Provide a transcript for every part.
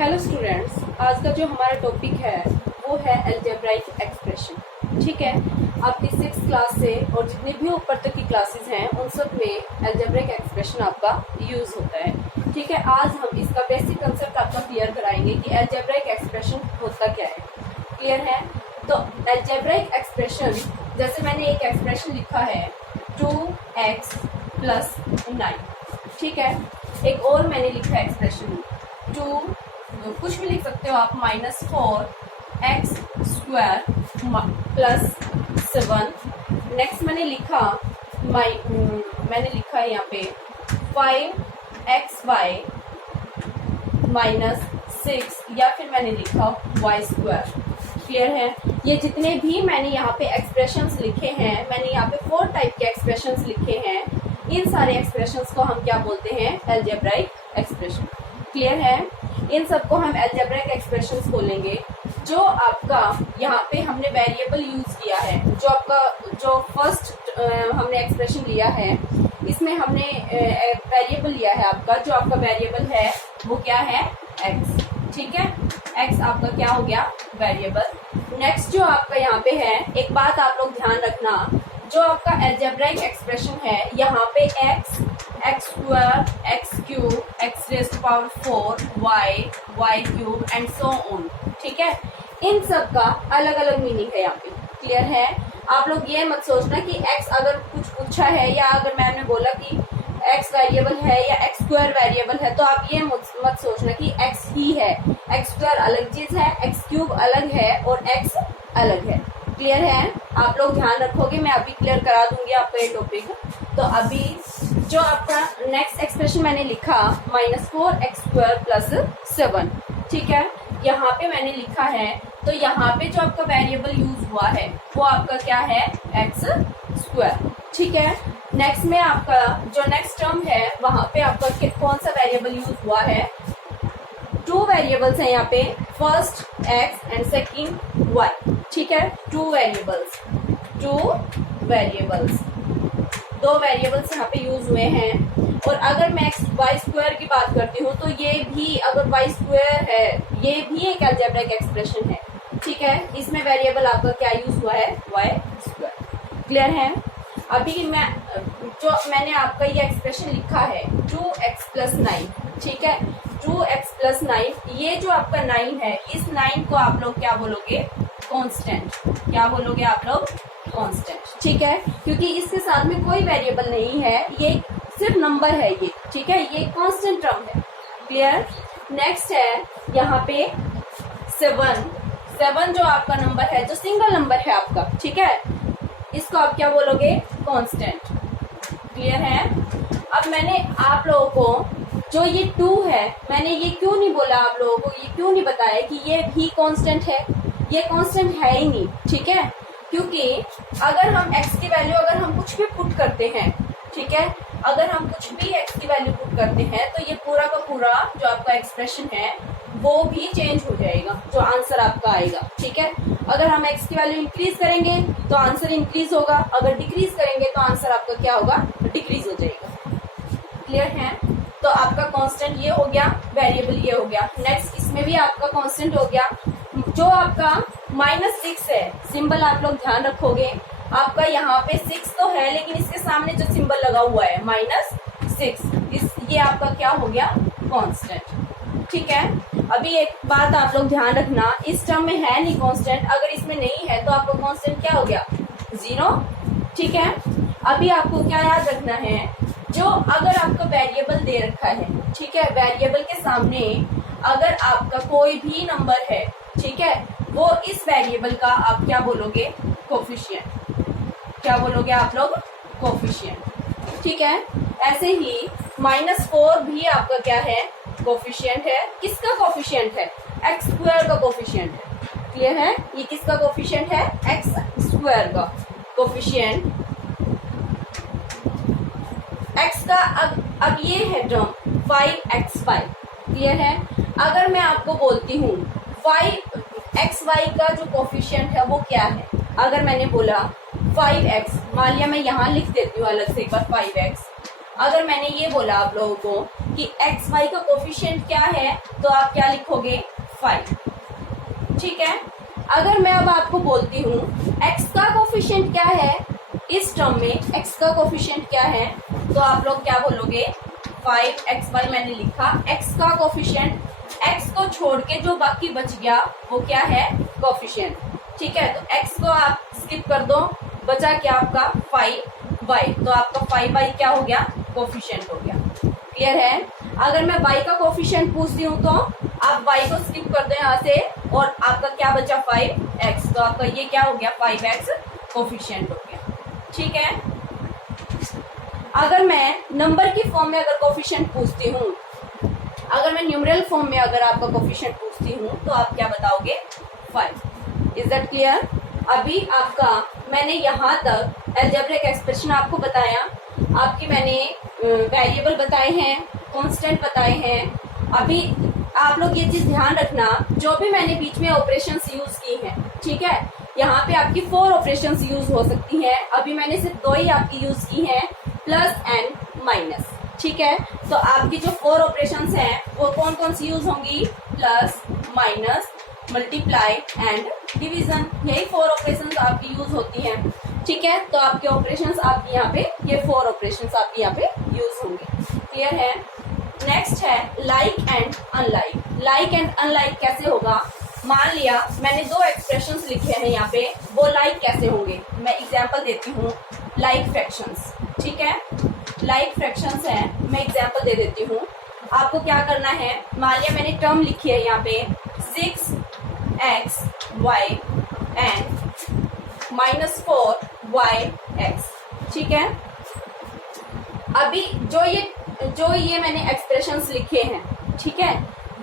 Hello students, आज का जो हमारा टॉपिक है वो है अलजेब्राइक एक्सप्रेशन। ठीक है, आपकी 6th क्लास से और जितने भी ऊपर तक की क्लासेस हैं उन सब में अलजेब्राइक एक्सप्रेशन आपका यूज होता है। ठीक है, आज हम इसका बेसिक कंसेप्ट आपका क्लियर कराएंगे कि अलजेब्राइक एक्सप्रेशन होता क्या है। क्लियर है? तो अलजेब्राइक एक्सप्रेशन, जैसे मैंने एक एक्सप्रेशन लिखा है 2x + 9। ठीक है, एक और मैंने लिखा है एक्सप्रेशन 2, कुछ भी लिख सकते हो आप, -4x² + 7। नेक्स्ट मैंने लिखा है यहाँ पे 5xy - 6, या फिर मैंने लिखा y²। क्लियर है? ये जितने भी मैंने यहाँ पे एक्सप्रेशंस लिखे हैं, मैंने यहाँ पे 4 टाइप के एक्सप्रेशंस लिखे हैं। इन सारे एक्सप्रेशंस को हम क्या बोलते हैं? Algebraic expression. क्लियर है? इन सबको हम अलजेब्राइक एक्सप्रेशंस बोलेंगे। जो आपका यहाँ पे हमने वेरिएबल यूज किया है, जो फर्स्ट हमने एक्सप्रेशन लिया है, इसमें हमने वेरिएबल लिया है आपका। जो आपका वेरिएबल है वो क्या है? x। ठीक है, x आपका क्या हो गया? वेरिएबल। नेक्स्ट जो आपका यहाँ पे है, एक बात आप लोग ध्यान रखना, जो आपका अलजेब्राइक एक्सप्रेशन है यहाँ पे x, x² x³ x⁴ y, y³ and so on. ठीक है, इन सब का अलग अलग मीनिंग है यहाँ पे। क्लियर है? आप लोग ये मत सोचना कि x अगर कुछ पूछा है या अगर मैम ने बोला कि x वेरिएबल है या x² वेरिएबल है, तो आप ये मत सोचना कि x ही है। x² अलग चीज है, x³ अलग है और x अलग है। क्लियर है? आप लोग ध्यान रखोगे, मैं अभी क्लियर करा दूंगी आपका ये टॉपिक। तो अभी जो आपका नेक्स्ट एक्सप्रेशन मैंने लिखा -4x² + 7। ठीक है, यहाँ पे मैंने लिखा है, तो यहाँ पे जो आपका वेरिएबल यूज हुआ है वो आपका क्या है? x²। ठीक है, नेक्स्ट में आपका जो नेक्स्ट टर्म है वहां पे आपका कौन सा वेरिएबल यूज हुआ है? 2 वेरिएबल्स हैं यहाँ पे, first x and second y। ठीक है, 2 वेरिएबल्स, 2 वेरिएबल्स यहाँ पे यूज हुए हैं। और अगर मैं y² की बात करती हूँ तो ये भी, अगर y² है, ये भी एक अलजेब्राइक एक्सप्रेशन है। ठीक है, इसमें वेरिएबल आपका क्या यूज हुआ है? y²। क्लियर है? अभी मैंने आपका ये एक्सप्रेशन लिखा है 2x + 9। ठीक है, 2x + 9, ये जो आपका 9 है, इस 9 को आप लोग क्या बोलोगे? कांस्टेंट। क्या बोलोगे आप लोग? कांस्टेंट। ठीक है, क्योंकि इसके साथ में कोई वेरिएबल नहीं है, ये सिर्फ नंबर है ये। ठीक है, ये कांस्टेंट टर्म है। क्लियर? नेक्स्ट है यहाँ पे 7 जो आपका नंबर है, जो सिंगल नंबर है आपका। ठीक है, इसको आप क्या बोलोगे? कांस्टेंट। क्लियर है? अब मैंने आप लोगों को जो ये 2 है, मैंने ये क्यों नहीं बोला, आप लोगों को ये क्यों नहीं बताया कि ये भी कांस्टेंट है? ये कांस्टेंट है ही नहीं। ठीक है, क्योंकि अगर हम x की वैल्यू, अगर हम कुछ भी पुट करते हैं, ठीक है, अगर हम कुछ भी x की वैल्यू पुट करते हैं तो ये पूरा का पूरा जो आपका एक्सप्रेशन है वो भी चेंज हो जाएगा, जो आंसर आपका आएगा। ठीक है, अगर हम x की वैल्यू इंक्रीज करेंगे तो आंसर इंक्रीज होगा, अगर डिक्रीज करेंगे तो आंसर आपका क्या होगा? डिक्रीज हो जाएगा। क्लियर है? तो आपका कांस्टेंट ये हो गया, वेरिएबल ये हो गया। नेक्स्ट इसमें भी आपका कांस्टेंट हो गया। जो आपका -6 है, सिंबल आप लोग ध्यान रखोगे, आपका यहाँ पे 6 तो है, लेकिन इसके सामने जो सिंबल लगा हुआ है -6, ये आपका क्या हो गया? कांस्टेंट। ठीक है, अभी एक बात आप लोग ध्यान रखना, इस टर्म में है नहीं कांस्टेंट, अगर इसमें नहीं है तो आपका कांस्टेंट क्या हो गया? 0। ठीक है, अभी आपको क्या याद रखना है, जो अगर आपका वेरिएबल दे रखा है, ठीक है, वेरिएबल के सामने अगर आपका कोई भी नंबर है, ठीक है, वो इस वेरिएबल का आप क्या बोलोगे? कोफिशिएंट। क्या बोलोगे आप लोग? कोफिशिएंट। ठीक है, ऐसे ही -4 भी आपका क्या है? कोफिशिएंट है। किसका कोफिशिएंट है? x² का कोफिशिएंट है। क्लियर है? ये किसका कोफिशिएंट है? x² का कोफिशिएंट। x का अब ये है टर्म 5xy। क्लियर है? अगर मैं आपको बोलती हूँ 5xy का जो कोफिशिएंट है वो क्या है? अगर मैंने बोला 5x, मान लिया मैं यहाँ लिख देती हूँ अलग से एक बार 5x। अगर मैंने ये बोला आप लोगों को कि एक्स वाई का कोफिशिएंट क्या है, तो आप क्या लिखोगे 5। ठीक है। अगर मैं अब आपको बोलती हूँ एक्स का कोफिशिएंट क्या है, इस टर्म में एक्स का कोफिशिएंट क्या है, तो आप लोग क्या बोलोगे 5xy मैंने लिखा। एक्स का कोफिशिएंट, एक्स को छोड़ के जो बाकी बच गया वो क्या है कोफिशिएंट। ठीक है, तो एक्स को आप स्किप कर दो, बचा क्या आपका 5y, तो आपका 5y क्या हो गया कोफिशिएंट हो गया। क्लियर है। अगर मैं y का कोफिशिएंट पूछती हूँ तो आप y को स्किप कर दो यहाँ से और आपका क्या बचा 5x, तो आपका ये क्या हो गया 5x कोफिशिएंट हो गया। ठीक है। अगर मैं नंबर की फॉर्म में अगर कोफिशिएंट पूछती हूँ, अगर मैं न्यूमेरल फॉर्म में अगर आपका कोफिशिएंट पूछती हूँ तो आप क्या बताओगे 5। Is that clear. अभी आपका मैंने यहाँ तक अलजेब्रिक एक्सप्रेशन आपको बताया, आपकी मैंने वेरिएबल बताए हैं, कांस्टेंट बताए हैं। अभी आप लोग ये चीज ध्यान रखना, जो भी मैंने बीच में ऑपरेशंस यूज की हैं, ठीक है, यहाँ पे आपकी 4 ऑपरेशंस यूज हो सकती हैं। अभी मैंने सिर्फ 2 ही आपकी यूज की हैं, प्लस एंड माइनस। ठीक है, तो आपकी जो 4 ऑपरेशंस हैं वो कौन कौन सी यूज होंगी, plus, minus, multiply and division. यही 4 ऑपरेशंस आपकी यूज होती हैं। ठीक है, तो आपके ऑपरेशंस आपके यहाँ पे ये 4 ऑपरेशंस आपके यहाँ पे यूज होंगे। क्लियर है। नेक्स्ट है like and unlike. Like and unlike कैसे होगा, मान लिया मैंने 2 एक्सप्रेशंस लिखे हैं यहाँ पे, वो लाइक कैसे होंगे, मैं एग्जांपल देती हूँ। लाइक फ्रैक्शंस, ठीक है, लाइक फ्रैक्शंस है, मैं एग्जांपल दे देती हूँ। आपको क्या करना है, मान लिया मैंने टर्म लिखी है यहाँ पे 6xy एंड -4yx। ठीक है, अभी जो ये मैंने एक्सप्रेशंस लिखे हैं, ठीक है,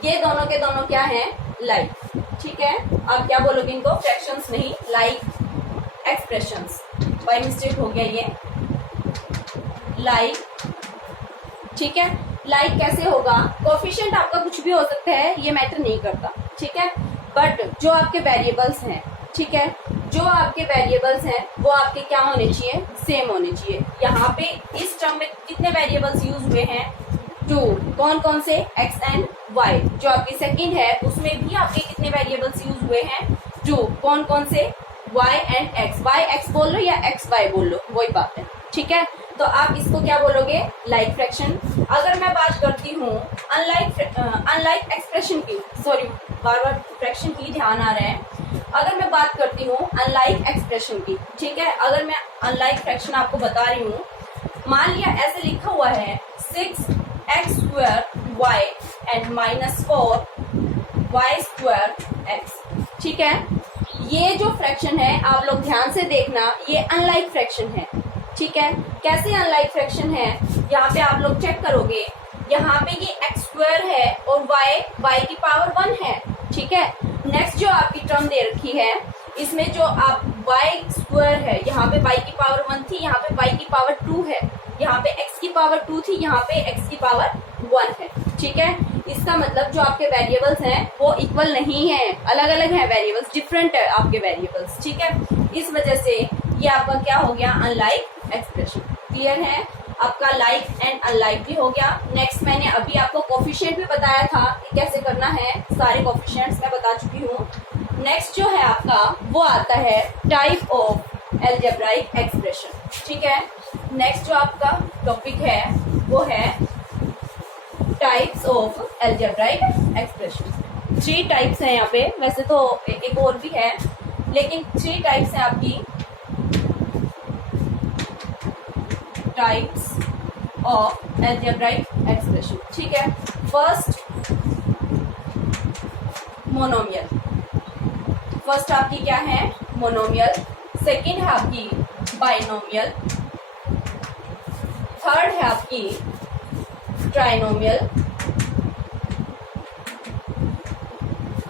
ये दोनों के दोनों क्या हैं लाइक। ठीक है, आप क्या बोलोगे इनको, फ्रैक्शंस नहीं, लाइक एक्सप्रेशंस। बाय मिस्टेक हो गया ये लाइक। ठीक है, लाइक कैसे होगा, कोफिशिएंट आपका कुछ भी हो सकता है, ये मैटर नहीं करता। ठीक है, बट जो आपके वेरिएबल्स हैं, ठीक है, जो आपके वेरिएबल्स हैं वो आपके क्या होने चाहिए, सेम होने चाहिए। यहाँ पे इस टर्म में कितने वेरिएबल्स यूज हुए हैं, 2। कौन कौन से, x एंड y। जो आपकी सेकंड है उसमें भी आपके कितने वेरिएबल्स यूज हुए हैं, 2। कौन कौन से, y and x। y x बोल लो या x y बोल लो, वही बात है। ठीक है, तो आप इसको क्या बोलोगे, लाइक फ्रैक्शन। अगर मैं बात करती हूँ अनलाइक एक्सप्रेशन की, सॉरी बार बार फ्रैक्शन की ध्यान आ रहा है। अगर मैं बात करती हूँ अनलाइक एक्सप्रेशन की, ठीक है, अगर मैं अनलाइक फ्रैक्शन आपको बता रही हूँ, मान लिया ऐसे लिखा हुआ है 6x² y and -4y² x। ठीक है, ये जो फ्रैक्शन है आप लोग ध्यान से देखना, ये अनलाइक फ्रैक्शन है। ठीक है, कैसे अनलाइक फ्रैक्शन है, यहाँ पे आप लोग चेक करोगे, यहाँ पे ये x² है और y की पावर 1 है। ठीक है, नेक्स्ट जो आपकी टर्म दे रखी है, इसमें जो आप y² है, यहाँ पे y की पावर 1 थी, यहाँ पे y की पावर 2 है, यहाँ पे x की पावर 2 थी, यहाँ पे x की पावर 1 है। ठीक है, इसका मतलब जो आपके वेरिएबल्स हैं वो इक्वल नहीं है, अलग अलग है वेरिएबल्स, डिफरेंट है आपके वेरिएबल्स। ठीक है, इस वजह से ये आपका क्या हो गया, अनलाइक एक्सप्रेशन। क्लियर है, आपका लाइक एंड अनलाइक भी हो गया। नेक्स्ट मैंने अभी आपको कोफिशिएंट भी बताया था कि कैसे करना है, सारे कोफिशिएंट्स मैं बता चुकी हूँ। नेक्स्ट जो है आपका वो आता है टाइप ऑफ अलजेब्राइक एक्सप्रेशन। ठीक है, नेक्स्ट जो आपका टॉपिक है वो है types of algebraic expression. 3 types हैं यहाँ पे, वैसे तो एक और भी है, लेकिन 3 टाइप्स हैं आपकी टाइप्स ऑफ अलजेब्राइक एक्सप्रेशन। ठीक है, फर्स्ट मोनोमियल, फर्स्ट आपकी क्या है मोनोमियल, सेकंड है आपकी बाइनोमियल, थर्ड है आपकी ट्राइनोमियल।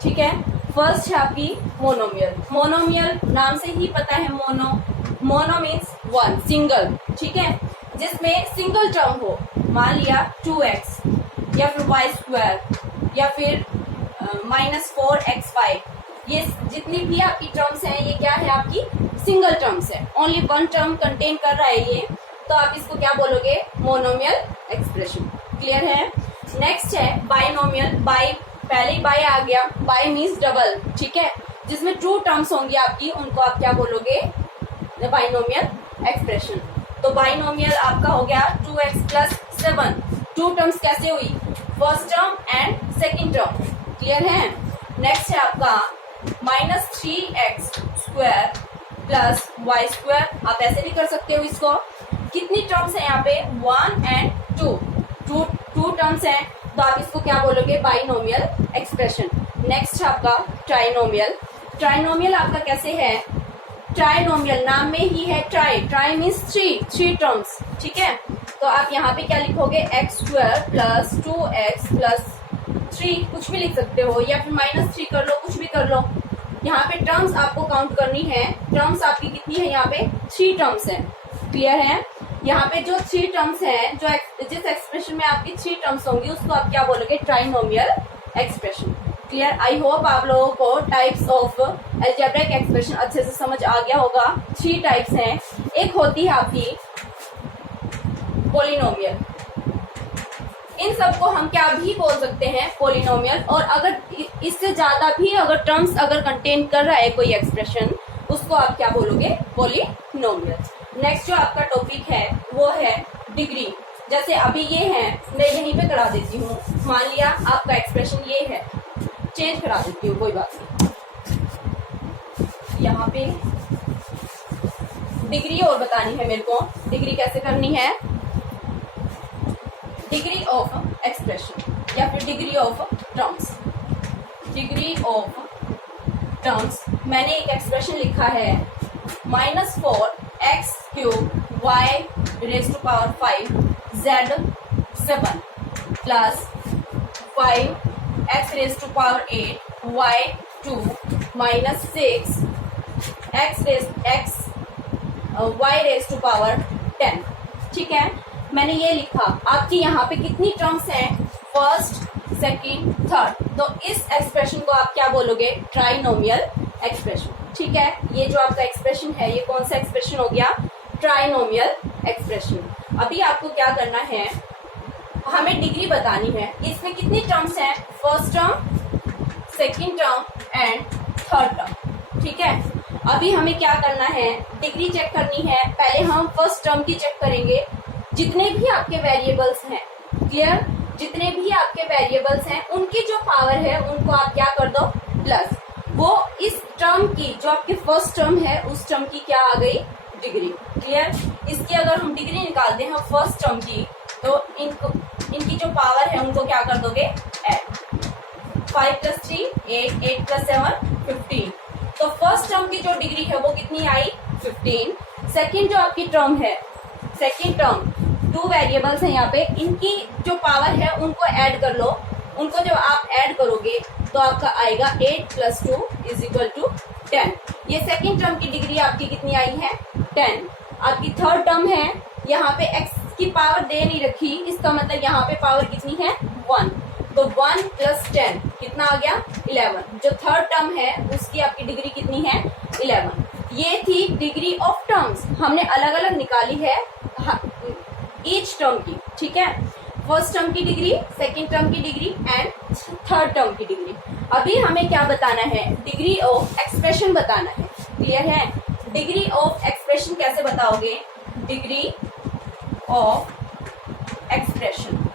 ठीक है, फर्स्ट है आपकी मोनोमियल। मोनोमियल नाम से ही पता है, मोनो मीन्स 1, सिंगल। ठीक है, जिसमें सिंगल टर्म हो, मान लिया 2x या फिर y² या फिर -4xy, ये जितनी भी आपकी टर्म्स हैं ये क्या है, आपकी सिंगल टर्म्स है, ओनली 1 टर्म कंटेन कर रहा है ये, तो आप इसको क्या बोलोगे, मोनोमियल एक्सप्रेशन। क्लियर है। नेक्स्ट है बाइनोमियल। बाई, पहले ही बाई आ गया, बाई मीन्स डबल, ठीक है, जिसमें टू टर्म्स होंगी आपकी, उनको आप क्या बोलोगे, बाइनोमियल एक्सप्रेशन। तो बाइनोमियल आपका हो गया 2x प्लस 7, टू टर्म्स कैसे हुई, first term and second term, clear है। नेक्स्ट है आपका -3x square plus y square, आप ऐसे भी कर सकते हो इसको। कितनी टर्म्स है यहाँ पे, 1 एंड 2, टू टर्म्स हैं, तो आप इसको क्या बोलोगे, बाइनोमियल एक्सप्रेशन। नेक्स्ट है आपका ट्राइनोमियल। ट्राइनोमियल आपका कैसे है, ट्राइनोमियल नाम में ही है ट्राई मीन्स थ्री टर्म्स, ठीक है। तो आप यहाँ पे क्या लिखोगे, x square plus 2x plus 3, कुछ भी लिख सकते हो, या फिर -3 कर लो, कुछ भी कर लो। यहाँ पे टर्म्स आपको काउंट करनी है, टर्म्स आपकी कितनी है, यहाँ पे 3 टर्म्स हैं, क्लियर है। यहाँ पे जो 3 टर्म्स हैं, जो जिस एक्सप्रेशन में आपकी 3 टर्म्स होंगी, उसको आप क्या बोलोगे, trinomial expression, clear. I hope आप लोगों को टाइप्स ऑफ अलजेब्रिक एक्सप्रेशन अच्छे से समझ आ गया होगा। 3 टाइप्स हैं, एक होती है आपकी पोलिनोमियल, इन सबको हम क्या भी बोल सकते हैं, पोलिनोमियल। और अगर इससे ज्यादा भी अगर टर्म्स अगर कंटेन कर रहा है कोई एक्सप्रेशन, उसको आप क्या बोलोगे, पोलिनोमियल। नेक्स्ट जो आपका टॉपिक है वो है डिग्री। जैसे अभी ये है, मैं यहीं पे करा देती हूँ, मान लिया आपका एक्सप्रेशन ये है, चेंज करा देती हूँ, कोई बात नहीं। यहाँ पे डिग्री और बतानी है मेरे को, डिग्री कैसे करनी है, डिग्री ऑफ एक्सप्रेशन या फिर degree of terms. Degree of terms, मैंने एक एक्सप्रेशन लिखा है -4x³ y⁵ z7 plus 5x⁸ y2 minus 6x y⁻10, ठीक है। मैंने ये लिखा, आपकी यहाँ पे कितनी टर्म्स हैं, फर्स्ट, सेकंड, थर्ड, तो इस एक्सप्रेशन को आप क्या बोलोगे, ट्राइनोमियल एक्सप्रेशन, ठीक है। ये जो आपका एक्सप्रेशन है, ये कौन सा एक्सप्रेशन हो गया, ट्राइनोमियल एक्सप्रेशन। अभी आपको क्या करना है, हमें डिग्री बतानी है, इसमें कितनी टर्म्स हैं, first term, second term and third term, ठीक है। अभी हमें क्या करना है, डिग्री चेक करनी है। पहले हम फर्स्ट टर्म की चेक करेंगे, जितने भी आपके वेरिएबल्स हैं, क्लियर, जितने भी आपके वेरिएबल्स हैं, उनकी जो पावर है उनको आप क्या कर दो, प्लस, वो इस टर्म की, जो आपके फर्स्ट टर्म है, उस टर्म की क्या आ गई, डिग्री, क्लियर। इसकी अगर हम डिग्री निकालते हैं फर्स्ट टर्म की, तो इनकी जो पावर है उनको क्या कर दोगे, ऐड, 5 + 3 8, 8 + 7 15, तो फर्स्ट टर्म की जो डिग्री है वो कितनी आई, 15। सेकेंड जो आपकी टर्म है, सेकेंड टर्म, 2 वेरिएबल्स हैं यहाँ पे, इनकी जो पावर है उनको ऐड कर लो, उनको जब आप ऐड करोगे तो आपका आएगा 8 + 2 = 10। ये सेकेंड टर्म की डिग्री आपकी कितनी आई है, 10। आपकी थर्ड टर्म है, यहाँ पे x की पावर दे नहीं रखी, इसका मतलब यहाँ पे पावर कितनी है, 1, तो 1 + 10 कितना आ गया, 11। जो थर्ड टर्म है उसकी आपकी डिग्री कितनी है, 11। ये थी डिग्री ऑफ टर्म्स, हमने अलग अलग निकाली है ईच टर्म की, ठीक है। फर्स्ट टर्म की डिग्री, सेकेंड टर्म की डिग्री एंड थर्ड टर्म की डिग्री। अभी हमें क्या बताना है, डिग्री ऑफ एक्सप्रेशन बताना है, क्लियर है। डिग्री ऑफ एक्सप्रेशन कैसे बताओगे, degree of expression,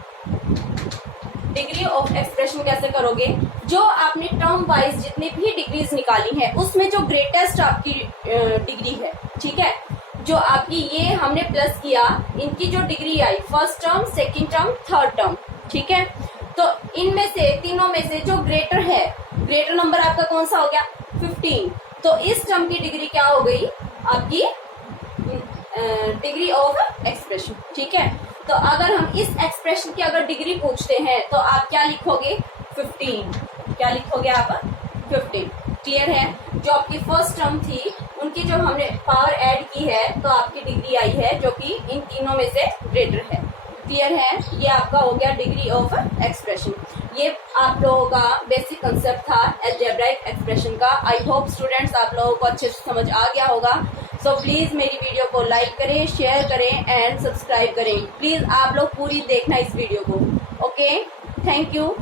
degree of expression कैसे करोगे, जो आपने टर्म वाइज जितनी भी डिग्रीज निकाली है उसमें जो ग्रेटेस्ट आपकी डिग्री है, ठीक है, जो आपकी ये हमने प्लस किया, इनकी जो degree I, first term, second term, third term, ठीक है, तो इनमें से तीनों में से जो ग्रेटर है, ग्रेटर नंबर आपका कौन सा हो गया, 15, तो इस टर्म की डिग्री क्या हो गई, आपकी डिग्री ऑफ एक्सप्रेशन, ठीक है। तो अगर हम इस एक्सप्रेशन की अगर डिग्री पूछते हैं तो आप क्या लिखोगे, 15, क्या लिखोगे आप, 15, क्लियर है। जो आपकी फर्स्ट टर्म थी उनकी जो हमने पावर ऐड की है तो आपकी डिग्री आई है, जो कि इन तीनों में से ग्रेटर है, क्लियर है। ये आपका हो गया डिग्री ऑफ एक्सप्रेशन। ये आप लोगों का बेसिक कंसेप्ट था अलजेब्राइक एक्सप्रेशन का। आई होप स्टूडेंट्स आप लोगों को अच्छे से समझ आ गया होगा। सो प्लीज मेरी वीडियो को लाइक करें, शेयर करें एंड सब्सक्राइब करें। प्लीज आप लोग पूरी देखना इस वीडियो को, ओके। Thank you.